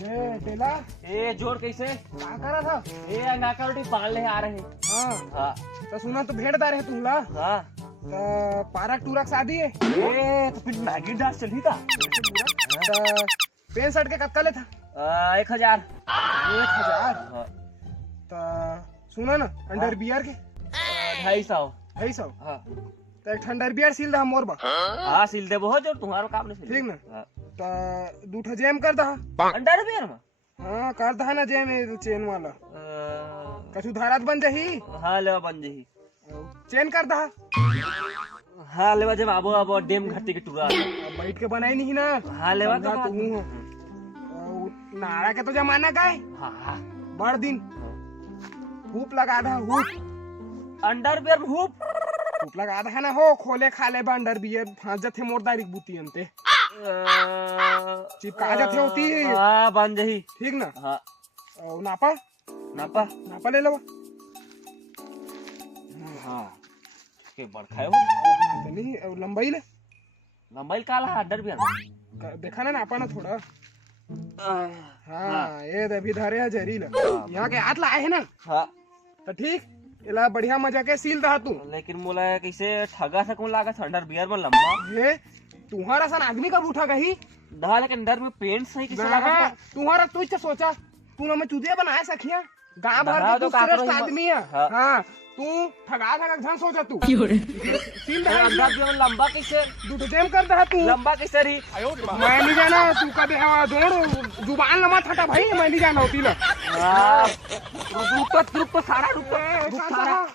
टेला ए जोर कैसे क्या करा था? ए अंगा का रोटी पाल ले आ रहे। हाँ हाँ तो सुना तो भेड़दार है तुमला हाँ तो पारक टूरक शादी है ए तो फिर मैगी डांस चली था। तो पेन शर्ट के कत्का ले था 1000। 1000। हाँ, तो सुना ना अंडर बियर के 250। 250। हाँ तो एक अंडर बियर सील रहा मोर बा हाँ सिल दे बहुत जो तुम्हारा काम नहीं ठीक ना? हाँ। तो दूठा जैम कर दहा। अंडरवियर में हाँ कर दहा ना जैम चेन वाला कछु धारात बन जाही। हाँ लेवा बन जही। चेन कर दहा। हाँ लेवा जब आबो आबो डेम घाटी के टुरा अब बैठ के बनाई नहीं ना। हाँ लेवा तो समझा बात। तू हूँ। नारा के तो जमाना का है हाँ बड़ दिन हुप लगा दा हुप अंडरवियर में हुप हुप लगा दा है ना हो खोले खाले बा अंडर बियर फांस जथे मोर दारिक बुती अंते चिपका जाते होती। हाँ बन जही। ठीक ना? हाँ और नापा नापा नापा ले लो हाँ के बड़खा हो नहीं और लंबाई ले लंबाई काला अंडरवियर देखा ना नापा ना थोड़ा। हाँ हाँ ये अभी धरे है जहरी ला यहाँ के हाथ लाए है ना हाँ तो ठीक इला बढ़िया मजा के सील रहा तू। लेकिन मोला कैसे ठगा सकूं लागत अंडरवियर में लंबा ये तुम्हारा सन आदमी कब उठा गई ढाल के अंदर में पेंट सही कैसे हाँ, लागत तुम्हारा तू इच्छा सोचा तू ना मैं चुदिया बनाए सखिया गाँव भर बना के दो तू काकरो श्रेष्ठ हिम्मत। आदमी है। हाँ। हाँ तू ठगा ठगा झन सोचा तू सील रहा है। अंडरवियर में लंबा कैसे दूध जेम कर दहा तू। लंबा कैसे रही मैं नहीं जाना तू कदे हवा दोड़ जुबान लमा फटा भाई मैं नहीं जाना होती ना। रुक सारा रुक सारा